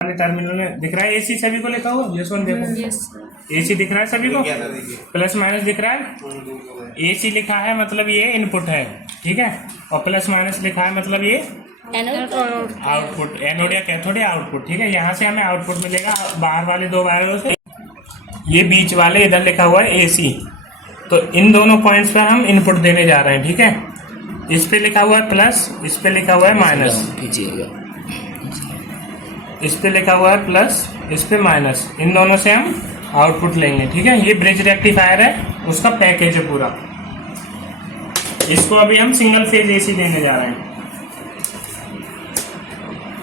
Terminal में दिख रहा है एसी सभी को लिखा हुआ। यस वन देखो एसी दिख रहा है सभी को, प्लस माइनस दिख रहा है। एसी लिखा है मतलब ये इनपुट है, ठीक है, और प्लस माइनस लिखा है मतलब ये आउटपुट, एनोड या कैथोड या आउटपुट, ठीक है। यहाँ से हमें आउटपुट मिलेगा बाहर वाले दो वायरों से। ये बीच वाले इधर लिखा हुआ है एसी, तो इन दोनों पॉइंट्स पर हम इनपुट देने जा रहे हैं, ठीक है। इस पे लिखा हुआ है प्लस, इस पे लिखा हुआ है माइनस, इस पे लिखा हुआ है प्लस, इस पे माइनस, इन दोनों से हम आउटपुट लेंगे, ठीक है। ये ब्रिज रेक्टिफायर है, उसका पैकेज है पूरा। इसको अभी हम सिंगल फेज एसी देने जा रहे हैं।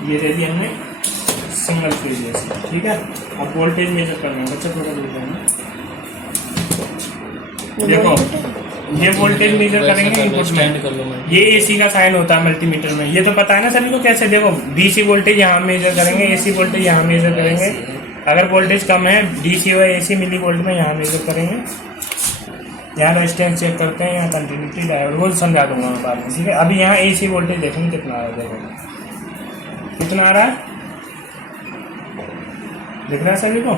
ये दे दिया हमने सिंगल फेज एसी, ठीक है। अब वोल्टेज मेजर करना है, बच्चा थोड़ा दूर जाना। देखो ये वोल्टेज मेजर करेंगे इनपुट में, ये एसी का साइन होता है मल्टीमीटर में, ये तो पता है ना सभी को कैसे। देखो डीसी वोल्टेज यहाँ मेजर करेंगे, एसी वोल्टेज यहाँ मेजर करेंगे। अगर वोल्टेज कम है डीसी और एसी मिली वोल्ट में यहाँ मेजर करेंगे। यहाँ रेजिस्टेंस चेक करते हैं, यहाँ कंटिन्यूटी डायोड, वो समझा दूंगा मैं बाद में, ठीक है। अभी यहाँ एसी वोल्टेज देखेंगे कितना आ रहा है। देखो कितना आ रहा है, दिख रहा है सभी को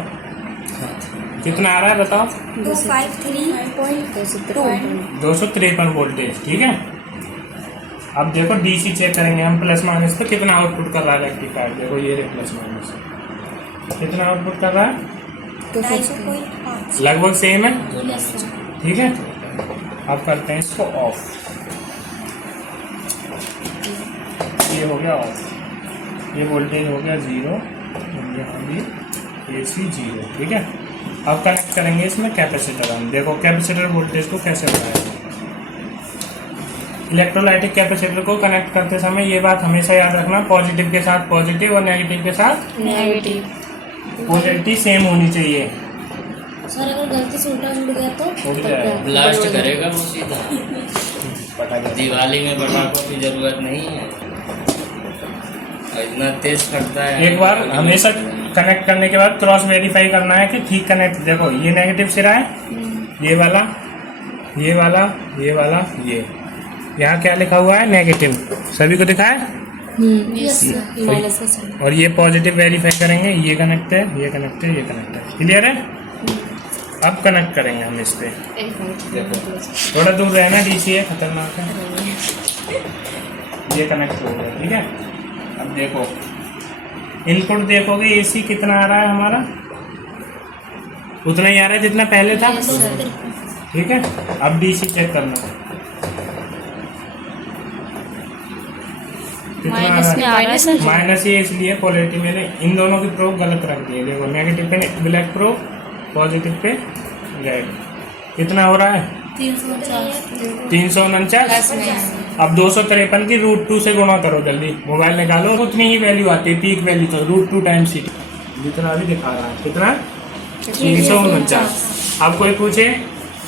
कितना आ रहा है बताओ। 253 वोल्टेज, ठीक है। अब देखो डीसी चेक करेंगे हम प्लस माइनस पे कितना आउटपुट कर रहा है रेक्टिफायर। देखो ये प्लस माइनस कितना आउटपुट कर रहा है, 205 लगभग सेम है, ठीक है। अब करते हैं इसको ऑफ, ये हो गया ऑफ, ये वोल्टेज हो गया 0, यहाँ भी एसी 0, ठीक है। अब कनेक्ट करेंगे इसमें कैपेसिटर हम। देखो कैपेसिटर वोल्टेज को कैसे बढ़ाएंगे। इलेक्ट्रोलाइटिक कैपेसिटर को कनेक्ट करते समय ये बात हमेशा याद रखना, पॉजिटिव के साथ पॉजिटिव और नेगेटिव के साथ नेगेटिव, पोलैरिटी सेम होनी चाहिए। सर अगर गलती से उल्टा जुड़ गया तो ब्लास्ट करेगा वो सीधा। दिवाली में पटाखों की जरूरत नहीं है, इतना तेज फटता है। एक बार हमेशा कनेक्ट करने के बाद क्रॉस वेरीफाई करना है कि ठीक कनेक्ट। देखो ये नेगेटिव सिरा है, ये वाला, ये वाला, ये वाला, ये यहाँ क्या लिखा हुआ है नेगेटिव, सभी को दिखा है। और ये पॉजिटिव वेरीफाई करेंगे, ये कनेक्ट है, ये कनेक्ट है, ये कनेक्ट है, क्लियर है। अब कनेक्ट करेंगे हम इस पे। देखो थोड़ा दूर रहना, डीसी है खतरनाक है। ये कनेक्ट हो गया, ठीक है। अब देखो इनपुट देखोगे एसी कितना आ रहा है हमारा, उतना ही आ रहा है जितना पहले था, ठीक है। अब डीसी चेक करना कितना आ रहा है, माइनस ये इसलिए पोलैरिटी मैंने इन दोनों की प्रोब गलत रख दी है। देखो नेगेटिव पे black probe, positive pay red. कितना हो रहा है 349। अब 253 की √2 से गुणा करो, जल्दी मोबाइल निकालो, उतनी ही वैल्यू आती है पीक वैल्यू, तो √2 टाइम्स सी जितना भी दिखा रहा है। कितना 349। अब कोई पूछे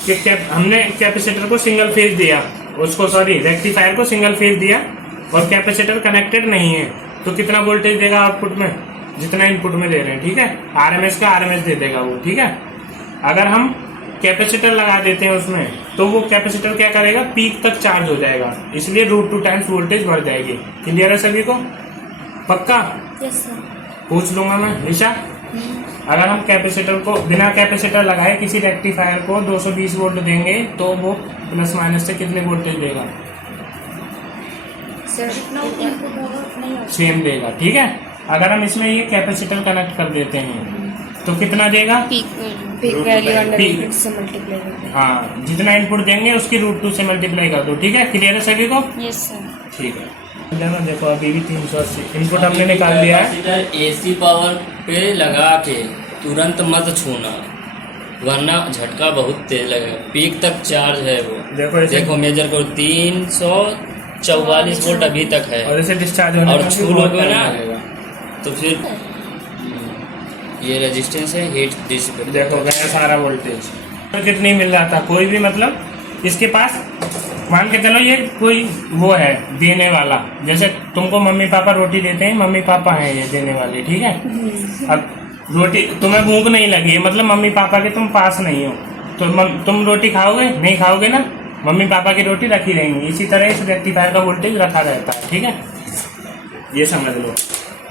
कि हमने कैपेसिटर को सिंगल फेज दिया, उसको सॉरी रेक्टिफायर को सिंगल फेज दिया और कैपेसिटर कनेक्टेड नहीं है, तो कितना वोल्टेज देगा आउटपुट में, जितना इनपुट में दे रहे हैं, ठीक है। आरएमएस का आरएमएस दे देगा वो, ठीक है। अगर हम कैपेसिटर लगा देते हैं उसमें, तो वो कैपेसिटर क्या करेगा, पीक तक चार्ज हो जाएगा, इसलिए √2 टाइम्स वोल्टेज बढ़ जाएगी। क्लियर है सभी को, पक्का? पूछ लूंगा मैं निशा। अगर हम कैपेसिटर को बिना कैपेसिटर लगाए किसी रेक्टिफायर को 220 वोल्ट देंगे, तो वो प्लस माइनस से कितने वोल्टेज देगा, सेम देगा, ठीक है। अगर हम इसमें ये कैपेसिटर कनेक्ट कर देते हैं तो कितना देगा, पीक वैल्यू अंडर इनपुट से मल्टीप्लाई करके, हाँ जितना इनपुट देंगे उसकी √2 से मल्टीप्लाई कर दो, ठीक है। क्लियर है सभी को? यस सर, ठीक है। देखो अभी भी 380 इनपुट हमने निकाल दिया है। एसी पावर पे लगा के तुरंत मत छूना, वरना झटका बहुत तेज लगेगा। पीक तक चार्ज है वो, देखो मेजर करो 344 वोल्ट अभी तक है, और इसे डिस्चार्ज होने और छू लोगे ना तो फिर ये रेजिस्टेंस है, हीट डिसिपेट। देखो गया सारा वोल्टेज, तो कितनी मिल रहा था, कोई भी मतलब इसके पास मान के चलो ये कोई वो है देने वाला, जैसे तुमको मम्मी पापा रोटी देते हैं, मम्मी पापा हैं ये देने वाले, ठीक है। अब रोटी तुम्हें भूख नहीं लगी है, मतलब मम्मी पापा के तुम पास नहीं हो, तो तुम रोटी खाओगे नहीं, खाओगे ना, मम्मी पापा की रोटी रखी रहेंगी। इसी तरह इस रेक्टिफायर का वोल्टेज रखा रहता है, ठीक है। ये समझ लो,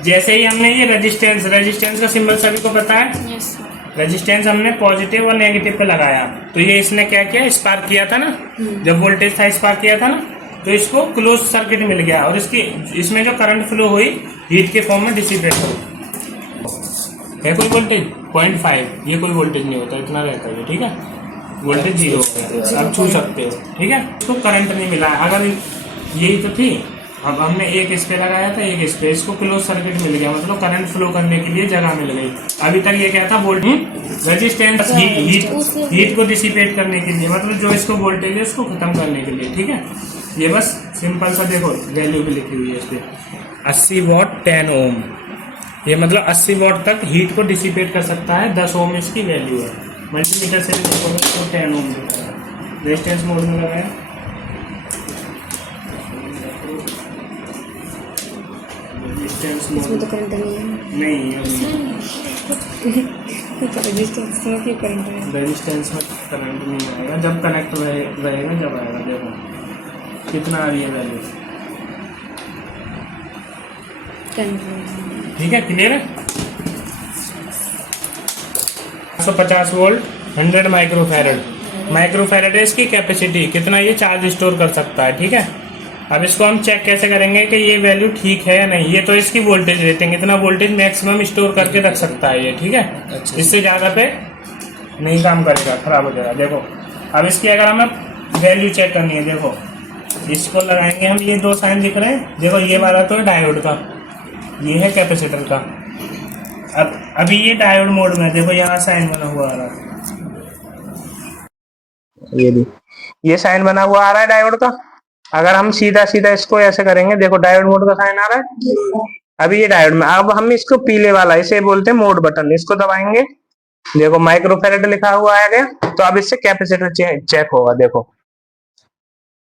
जैसे ही हमने ये रेजिस्टेंस का सिंबल सभी को पता है, यस सर। रेजिस्टेंस हमने पॉजिटिव और नेगेटिव पे लगाया, तो ये इसने क्या किया, स्पार्क किया था ना, जब वोल्टेज था स्पार्क किया था ना, तो इसको क्लोज सर्किट मिल गया और इसमें जो करंट फ्लो हुई हीट के फॉर्म में डिसिपेट हुई। है कोई वोल्टेज 0.5, ये कोई वोल्टेज नहीं होता, इतना रहता है, ठीक है, वोल्टेज 0 हो गया, आप छू सकते हो, ठीक है। इसको करंट नहीं मिला, अगर यही तो थी, अब हमने एक इस पे लगाया था, एक इस पे, इसको क्लोज सर्किट मिल गया, मतलब करंट फ्लो करने के लिए जगह मिल गई। अभी तक ये क्या था, वोल्टेज रेजिस्टेंस हीट को डिसिपेट करने के लिए, मतलब जो इसको वोल्टेज है उसको खत्म करने के लिए, ठीक है। ये बस सिंपल सा देखो वैल्यू भी लिखी हुई है इस पे, 80 वॉट 10 ओम, ये मतलब 80 वॉट तक हीट को डिसिपेट कर सकता है, 10 ओम इसकी वैल्यू है। मल्टीमीटर से तो 10 ओम रेजिस्टेंस मोड में लगाया, इसमें तो करंट नहीं है। रेजिस्टेंस में क्यों करंट है? रेजिस्टेंस में करंट नहीं आएगा, जब कनेक्ट रहेगा जब आएगा। देखो कितना आ रही है वैल्यू, ठीक है, क्लियर है। 150 वोल्ट 100 माइक्रोफैरड है इसकी कैपेसिटी, कितना ये चार्ज स्टोर कर सकता है, ठीक है। अब इसको हम चेक कैसे करेंगे कि ये वैल्यू ठीक है या नहीं। ये तो इसकी वोल्टेज रेटिंग, इतना वोल्टेज मैक्सिमम स्टोर करके रख सकता है ये, ठीक है। अच्छा। इससे ज़्यादा पे नहीं काम करेगा, खराब हो जाएगा। देखो अब इसकी अगर हमें वैल्यू चेक करनी है, देखो इसको लगाएंगे हम, ये 2 साइन दिख रहे हैं, देखो ये वाला तो है डायोड का, ये है कैपेसिटर का। अब अभी ये डायोड मोड में, देखो यहाँ साइन बना हुआ आ रहा है, ये साइन बना हुआ आ रहा है डायोड का। अगर हम सीधा सीधा इसको ऐसे करेंगे, देखो डायोड मोड का साइन आ रहा है, अभी ये डायोड में। अब हम इसको पीले वाला, इसे बोलते हैं मोड बटन, इसको दबाएंगे, देखो माइक्रोफैरेड लिखा हुआ है, तो अब इससे कैपेसिटर चेक होगा, देखो